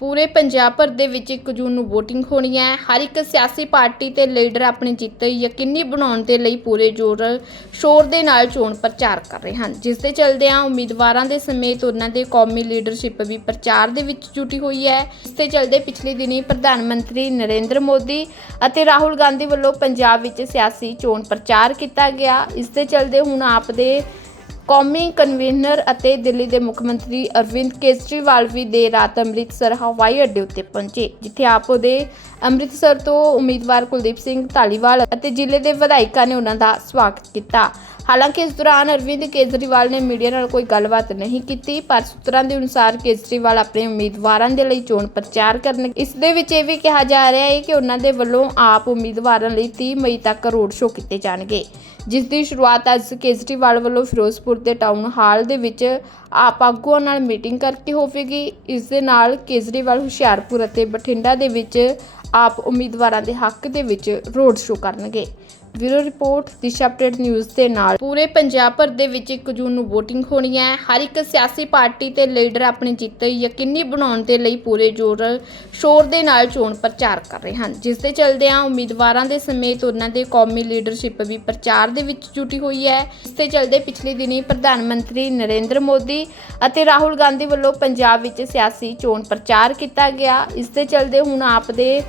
ਪੂਰੇ ਪੰਜਾਬ ਭਰ ਦੇ ਵਿੱਚ 1 ਜੂਨ ਨੂੰ VOTING ਹੋਣੀ ਹੈ। ਹਰ ਇੱਕ ਸਿਆਸੀ ਪਾਰਟੀ ਤੇ ਲੀਡਰ ਆਪਣੀ ਜਿੱਤ ਯਕੀਨੀ ਬਣਾਉਣ ਦੇ ਲਈ ਪੂਰੇ ਜ਼ੋਰ, ਸ਼ੋਰ ਦੇ ਨਾਲ ਚੋਣ ਪ੍ਰਚਾਰ ਕਰ ਰਹੇ ਹਨ। ਜਿਸ ਦੇ ਚਲਦਿਆਂ ਉਮੀਦਵਾਰਾਂ ਦੇ ਸਮੇਤ ਉਹਨਾਂ ਦੇ ਕੌਮੀ ਲੀਡਰਸ਼ਿਪ ਵੀ ਪ੍ਰਚਾਰ ਦੇ ਵਿੱਚ ਜੁਟੀ ਹੋਈ ਹੈ। ਇਸ ਦੇ ਚਲਦੇ ਪਿਛਲੇ ਦਿਨੀ ਪ੍ਰਧਾਨ ਮੰਤਰੀ ਨਰਿੰਦਰ ਮੋਦੀ ਅਤੇ ਰਾਹੁਲ ਗਾਂਧੀ ਵੱਲੋਂ ਪੰਜਾਬ ਵਿੱਚ ਸਿਆਸੀ ਚੋਣ ਪ੍ਰਚਾਰ ਕੀਤਾ ਗਿਆ। ਇਸ ਦੇ ਚਲਦੇ ਹੁਣ ਆਪ ਦੇ ਕੌਮੀ ਕਨਵੀਨਰ ਅਤੇ ਦਿੱਲੀ ਦੇ ਮੁੱਖ ਮੰਤਰੀ ਅਰਵਿੰਦ ਕੇਜਰੀਵਾਲ ਵੀ ਦੇਰ ਰਾਤ ਅੰਮ੍ਰਿਤਸਰ, ਹਵਾਈ ਅੱਡੇ ਉੱਤੇ ਪਹੁੰਚੇ, ਜਿੱਥੇ ਆਪ ਉਹਦੇ ਅੰਮ੍ਰਿਤਸਰ ਤੋਂ ਉਮੀਦਵਾਰ ਕੁਲਦੀਪ ਸਿੰਘ ਢਾਲੀਵਾਲ ਅਤੇ ਜ਼ਿਲ੍ਹੇ ਦੇ ਵਿਧਾਇਕਾਂ ਨੇ ਉਹਨਾਂ ਦਾ ਸਵਾਗਤ ਕੀਤਾ। ਹਾਲਾਂਕਿ ਇਸ ਦੌਰਾਨ ਅਰਵਿੰਦ ਕੇਜਰੀਵਾਲ ਨੇ ਮੀਡੀਆ ਨਾਲ ਕੋਈ ਗੱਲਬਾਤ ਨਹੀਂ ਕੀਤੀ, ਪਰ ਸੂਤਰਾਂ ਦੇ ਅਨੁਸਾਰ ਕੇਜਰੀਵਾਲ ਆਪਣੇ ਉਮੀਦਵਾਰਾਂ ਦੇ ਲਈ ਚੋਣ ਪ੍ਰਚਾਰ ਕਰਨ ਇਸ ਦੇ ਵਿੱਚ ਇਹ ਵੀ ਕਿਹਾ ਜਾ ਰਿਹਾ ਹੈ ਕਿ ਉਹਨਾਂ ਦੇ ਵੱਲੋਂ ਆਪ ਉਮੀਦਵਾਰਾਂ ਲਈ 30 ਮਈ ਤੱਕ ਰੋਡ ਸ਼ੋਅ ਕੀਤੇ ਜਾਣਗੇ, ਜਿਸ ਦੀ ਸ਼ੁਰੂਆਤ ਅੱਜ ਕੇਜਰੀਵਾਲ ਵੱਲੋਂ ਫਿਰੋਜ਼ਪੁਰ ਦੇ ਟਾਊਨ ਹਾਲ ਦੇ ਵਿੱਚ ਆਪ ਆਗੂਆਂ ਨਾਲ ਮੀਟਿੰਗ ਕਰਕੇ ਹੋਵੇਗੀ। ਇਸ ਦੇ ਨਾਲ ਕੇਜਰੀਵਾਲ ਹੁਸ਼ਿਆਰਪੁਰ ਅਤੇ ਬਠਿੰਡਾ ਦੇ ਵਿੱਚ ਆਪ ਉਮੀਦਵਾਰਾਂ ਦੇ ਹੱਕ ਦੇ ਵਿੱਚ ਰੋਡ ਸ਼ੋਅ ਕਰਨਗੇ। Bureau report Disha update news ਦੇ ਨਾਲ। ਪੂਰੇ ਪੰਜਾਬ ਭਰ ਦੇ ਵਿੱਚ 1 ਜੂਨ ਨੂੰ VOTING ਹੋਣੀ ਹੈ। ਹਰ ਇੱਕ ਸਿਆਸੀ ਪਾਰਟੀ ਤੇ ਲੀਡਰ ਆਪਣੀ ਜਿੱਤ ਯਕੀਨੀ ਬਣਾਉਣ ਦੇ ਲਈ ਪੂਰੇ ਜ਼ੋਰ, ਸ਼ੋਰ ਦੇ ਨਾਲ ਚੋਣ ਪ੍ਰਚਾਰ ਕਰ ਰਹੇ ਹਨ। ਜਿਸ ਦੇ ਚਲਦਿਆਂ ਉਮੀਦਵਾਰਾਂ ਦੇ ਸਮੇਤ ਉਹਨਾਂ ਦੇ ਕੌਮੀ ਲੀਡਰਸ਼ਿਪ ਵੀ ਪ੍ਰਚਾਰ ਦੇ ਵਿੱਚ ਜੁਟੀ ਹੋਈ ਹੈ। ਇਸ ਦੇ ਚਲਦੇ ਪਿਛਲੇ ਦਿਨੀ ਪ੍ਰਧਾਨ ਮੰਤਰੀ ਨਰਿੰਦਰ ਮੋਦੀ ਅਤੇ ਰਾਹੁਲ ਗਾਂਧੀ ਵੱਲੋਂ ਪੰਜਾਬ ਵਿੱਚ ਸਿਆਸੀ ਚੋਣ ਪ੍ਰਚਾਰ ਕੀਤਾ ਗਿਆ। ਇਸ ਦੇ ਚਲਦੇ ਹੁਣ ਆਪ ਦੇ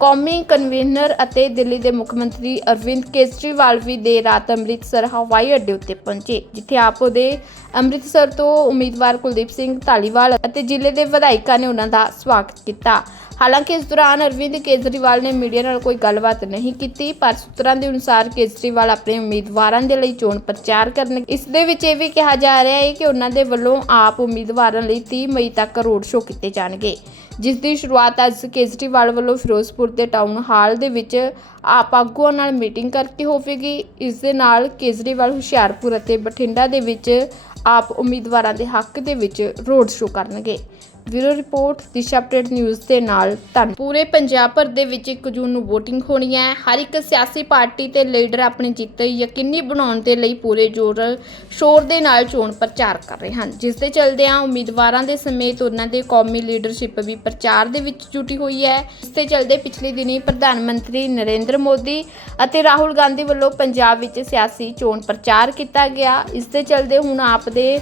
ਕੌਮੀ ਕਨਵੀਨਰ ਅਤੇ ਦਿੱਲੀ ਦੇ ਮੁੱਖ ਮੰਤਰੀ ਅਰਵਿੰਦ ਕੇਜਰੀਵਾਲ ਵੀ ਦੇਰ ਰਾਤ ਅੰਮ੍ਰਿਤਸਰ, ਹਵਾਈ ਅੱਡੇ ਉੱਤੇ ਪਹੁੰਚੇ, ਜਿੱਥੇ ਆਪ ਉਹਦੇ ਅੰਮ੍ਰਿਤਸਰ ਤੋਂ ਉਮੀਦਵਾਰ ਕੁਲਦੀਪ ਸਿੰਘ ਧਾਲੀਵਾਲ ਅਤੇ ਜ਼ਿਲ੍ਹੇ ਦੇ ਵਿਧਾਇਕਾਂ ਨੇ ਉਹਨਾਂ ਦਾ ਸਵਾਗਤ ਕੀਤਾ। ਹਾਲਾਂਕਿ ਇਸ ਦੌਰਾਨ ਅਰਵਿੰਦ ਕੇਜਰੀਵਾਲ ਨੇ ਮੀਡੀਆ ਨਾਲ ਕੋਈ ਗੱਲਬਾਤ ਨਹੀਂ ਕੀਤੀ, ਪਰ ਸੂਤਰਾਂ ਦੇ ਅਨੁਸਾਰ ਕੇਜਰੀਵਾਲ ਆਪਣੇ ਉਮੀਦਵਾਰਾਂ ਦੇ ਲਈ ਚੋਣ ਪ੍ਰਚਾਰ ਕਰਨ ਇਸ ਦੇ ਵਿੱਚ ਇਹ ਵੀ ਕਿਹਾ ਜਾ ਰਿਹਾ ਹੈ ਕਿ ਉਹਨਾਂ ਦੇ ਵੱਲੋਂ ਆਪ ਉਮੀਦਵਾਰਾਂ ਲਈ 30 ਮਈ ਤੱਕ ਰੋਡ ਸ਼ੋਅ ਕੀਤੇ ਜਾਣਗੇ, ਜਿਸ ਦੀ ਸ਼ੁਰੂਆਤ ਅੱਜ ਕੇਜਰੀਵਾਲ ਵੱਲੋਂ ਫਿਰੋਜ਼ਪੁਰ ਦੇ ਟਾਊਨ ਹਾਲ ਦੇ ਵਿੱਚ ਆਪ ਆਗੂਆਂ ਨਾਲ ਮੀਟਿੰਗ ਕਰਕੇ ਹੋਵੇਗੀ। ਇਸ ਦੇ ਨਾਲ ਕੇਜਰੀਵਾਲ ਹੁਸ਼ਿਆਰਪੁਰ ਅਤੇ ਬਠਿੰਡਾ ਦੇ ਵਿੱਚ ਆਪ ਉਮੀਦਵਾਰਾਂ ਦੇ ਹੱਕ ਦੇ ਵਿੱਚ ਰੋਡ ਸ਼ੋਅ ਕਰਨਗੇ। Bureau report Disha update news ਦੇ ਨਾਲ ਧੰਨ। ਪੂਰੇ ਪੰਜਾਬ ਭਰ ਦੇ ਵਿੱਚ 1 ਜੂਨ ਨੂੰ VOTING ਹੋਣੀ ਹੈ। ਹਰ ਇੱਕ ਸਿਆਸੀ ਪਾਰਟੀ ਤੇ ਲੀਡਰ ਆਪਣੀ ਜਿੱਤ ਯਕੀਨੀ ਬਣਾਉਣ ਦੇ ਲਈ ਪੂਰੇ ਜ਼ੋਰ, ਸ਼ੋਰ ਦੇ ਨਾਲ ਚੋਣ ਪ੍ਰਚਾਰ ਕਰ ਰਹੇ ਹਨ। ਜਿਸ ਦੇ ਚਲਦਿਆਂ ਉਮੀਦਵਾਰਾਂ ਦੇ ਸਮੇਤ ਉਹਨਾਂ ਦੇ ਕੌਮੀ ਲੀਡਰਸ਼ਿਪ ਵੀ ਪ੍ਰਚਾਰ ਦੇ ਵਿੱਚ ਜੁਟੀ ਹੋਈ ਹੈ। ਇਸ ਦੇ ਚਲਦੇ ਪਿਛਲੇ ਦਿਨੀ ਪ੍ਰਧਾਨ ਮੰਤਰੀ ਨਰਿੰਦਰ ਮੋਦੀ ਅਤੇ ਰਾਹੁਲ ਗਾਂਧੀ ਵੱਲੋਂ ਪੰਜਾਬ ਵਿੱਚ ਸਿਆਸੀ ਚੋਣ ਪ੍ਰਚਾਰ ਕੀਤਾ ਗਿਆ। ਇਸ ਦੇ ਚਲਦੇ ਹੁਣ ਆਪ ਦੇ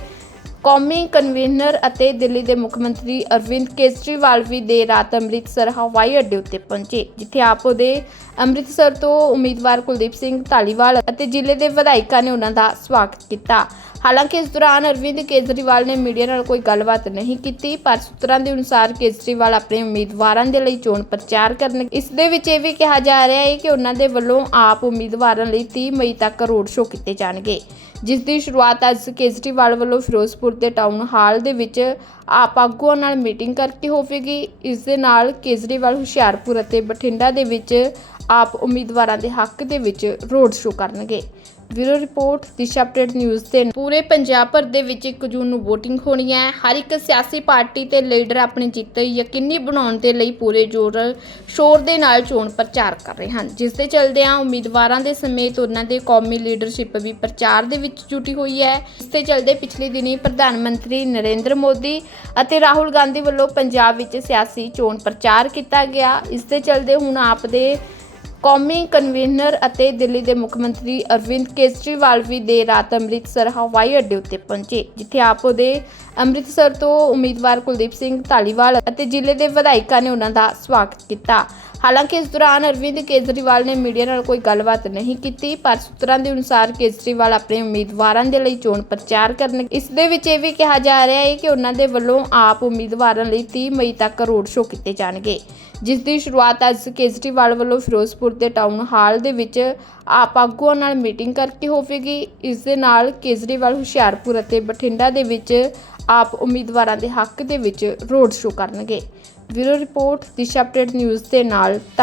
ਕੌਮੀ ਕਨਵੀਨਰ ਅਤੇ ਦਿੱਲੀ ਦੇ ਮੁੱਖ ਮੰਤਰੀ ਅਰਵਿੰਦ ਕੇਜਰੀਵਾਲ ਵੀ ਦੇਰ ਰਾਤ ਅੰਮ੍ਰਿਤਸਰ, ਹਵਾਈ ਅੱਡੇ ਉੱਤੇ ਪਹੁੰਚੇ, ਜਿੱਥੇ ਆਪ ਦੇ ਅੰਮ੍ਰਿਤਸਰ ਤੋਂ ਉਮੀਦਵਾਰ ਕੁਲਦੀਪ ਸਿੰਘ ਢਾਲੀਵਾਲ ਅਤੇ ਜ਼ਿਲ੍ਹੇ ਦੇ ਵਿਧਾਇਕਾਂ ਨੇ ਉਹਨਾਂ ਦਾ ਸਵਾਗਤ ਕੀਤਾ। ਹਾਲਾਂਕਿ ਇਸ ਦੌਰਾਨ ਅਰਵਿੰਦ ਕੇਜਰੀਵਾਲ ਨੇ ਮੀਡੀਆ ਨਾਲ ਕੋਈ ਗੱਲਬਾਤ ਨਹੀਂ ਕੀਤੀ, ਪਰ ਸੂਤਰਾਂ ਦੇ ਅਨੁਸਾਰ ਕੇਜਰੀਵਾਲ ਆਪਣੇ ਉਮੀਦਵਾਰਾਂ ਦੇ ਲਈ ਚੋਣ ਪ੍ਰਚਾਰ ਕਰਨ ਇਸ ਦੇ ਵਿੱਚ ਇਹ ਵੀ ਕਿਹਾ ਜਾ ਰਿਹਾ ਹੈ ਕਿ ਉਹਨਾਂ ਦੇ ਵੱਲੋਂ ਆਪ ਉਮੀਦਵਾਰਾਂ ਲਈ 30 ਮਈ ਤੱਕ ਰੋਡ ਸ਼ੋਅ ਕੀਤੇ ਜਾਣਗੇ। ਜਿਸ ਦੀ ਸ਼ੁਰੂਆਤ ਅੱਜ ਕੇਜਰੀਵਾਲ ਵੱਲੋਂ ਫਿਰੋਜ਼ਪੁਰ ਦੇ ਟਾਊਨ ਹਾਲ ਦੇ ਵਿੱਚ ਆਪ ਆਗੂਆਂ ਨਾਲ ਮੀਟਿੰਗ ਕਰਕੇ ਹੋਵੇਗੀ। ਇਸ ਦੇ ਨਾਲ ਕੇਜਰੀਵਾਲ ਹੁਸ਼ਿਆਰਪੁਰ ਅਤੇ ਬਠਿੰਡਾ ਦੇ ਵਿੱਚ ਆਪ ਉਮੀਦਵਾਰਾਂ ਦੇ ਹੱਕ ਦੇ ਵਿੱਚ ਰੋਡ ਸ਼ੋਅ ਕਰਨਗੇ। Bureau report, Disha update news ਦੇ ਪੂਰੇ ਪੰਜਾਬ ਭਰ ਦੇ ਵਿੱਚ 1 ਜੂਨ ਨੂੰ VOTING ਹੋਣੀ ਹੈ। ਹਰ ਇੱਕ ਸਿਆਸੀ ਪਾਰਟੀ ਤੇ ਲੀਡਰ ਆਪਣੀ ਜਿੱਤ ਯਕੀਨੀ ਬਣਾਉਣ ਦੇ ਲਈ ਪੂਰੇ ਜ਼ੋਰ, ਸ਼ੋਰ ਦੇ ਨਾਲ ਚੋਣ ਪ੍ਰਚਾਰ ਕਰ ਰਹੇ ਹਨ। ਜਿਸ ਦੇ ਚਲਦਿਆਂ ਉਮੀਦਵਾਰਾਂ ਦੇ ਸਮੇਤ ਉਹਨਾਂ ਦੇ ਕੌਮੀ ਲੀਡਰਸ਼ਿਪ ਵੀ ਪ੍ਰਚਾਰ ਦੇ ਵਿੱਚ ਜੁਟੀ ਹੋਈ ਹੈ। ਇਸ ਦੇ ਚਲਦੇ ਪਿਛਲੇ ਦਿਨੀ ਪ੍ਰਧਾਨ ਮੰਤਰੀ ਨਰਿੰਦਰ ਮੋਦੀ ਅਤੇ ਰਾਹੁਲ ਗਾਂਧੀ ਵੱਲੋਂ ਪੰਜਾਬ ਵਿੱਚ ਸਿਆਸੀ ਚੋਣ ਪ੍ਰਚਾਰ ਕੀਤਾ ਗਿਆ। ਇਸ ਦੇ ਚਲਦੇ ਹੁਣ ਆਪ ਦੇ ਕੌਮੀ ਕਨਵੀਨਰ ਅਤੇ ਦਿੱਲੀ ਦੇ ਮੁੱਖ ਮੰਤਰੀ ਅਰਵਿੰਦ ਕੇਜਰੀਵਾਲ ਵੀ ਦੇਰ ਰਾਤ ਅੰਮ੍ਰਿਤਸਰ, ਹਵਾਈ ਅੱਡੇ ਉੱਤੇ ਪਹੁੰਚੇ, ਜਿੱਥੇ ਆਪ ਦੇ ਅੰਮ੍ਰਿਤਸਰ ਤੋਂ ਉਮੀਦਵਾਰ ਕੁਲਦੀਪ ਸਿੰਘ ਧਾਲੀਵਾਲ ਅਤੇ ਜ਼ਿਲ੍ਹੇ ਦੇ ਵਿਧਾਇਕਾਂ ਨੇ ਉਹਨਾਂ ਦਾ ਸਵਾਗਤ ਕੀਤਾ। ਹਾਲਾਂਕਿ ਇਸ ਦੌਰਾਨ ਅਰਵਿੰਦ ਕੇਜਰੀਵਾਲ ਨੇ ਮੀਡੀਆ ਨਾਲ ਕੋਈ ਗੱਲਬਾਤ ਨਹੀਂ ਕੀਤੀ, ਪਰ ਸੂਤਰਾਂ ਦੇ ਅਨੁਸਾਰ ਕੇਜਰੀਵਾਲ ਆਪਣੇ ਉਮੀਦਵਾਰਾਂ ਦੇ ਲਈ ਚੋਣ ਪ੍ਰਚਾਰ ਕਰਨ ਇਸ ਦੇ ਵਿੱਚ ਇਹ ਵੀ ਕਿਹਾ ਜਾ ਰਿਹਾ ਹੈ ਕਿ ਉਹਨਾਂ ਦੇ ਵੱਲੋਂ ਆਪ ਉਮੀਦਵਾਰਾਂ ਲਈ 30 ਮਈ ਤੱਕ ਰੋਡ ਸ਼ੋਅ ਕੀਤੇ ਜਾਣਗੇ, ਜਿਸ ਦੀ ਸ਼ੁਰੂਆਤ ਅੱਜ ਕੇਜਰੀਵਾਲ ਵੱਲੋਂ ਫਿਰੋਜ਼ਪੁਰ ਦੇ ਟਾਊਨ ਹਾਲ ਦੇ ਵਿੱਚ ਆਪ ਆਗੂਆਂ ਨਾਲ ਮੀਟਿੰਗ ਕਰਕੇ ਹੋਵੇਗੀ। ਇਸ ਦੇ ਨਾਲ ਕੇਜਰੀਵਾਲ ਹੁਸ਼ਿਆਰਪੁਰ ਅਤੇ ਬਠਿੰਡਾ ਦੇ ਵਿੱਚ ਆਪ ਉਮੀਦਵਾਰਾਂ ਦੇ ਹੱਕ ਦੇ ਵਿੱਚ ਰੋਡ ਸ਼ੋਅ ਕਰਨਗੇ। Bureau report Disha update news ਦੇ ਨਾਲ ਧੰਨ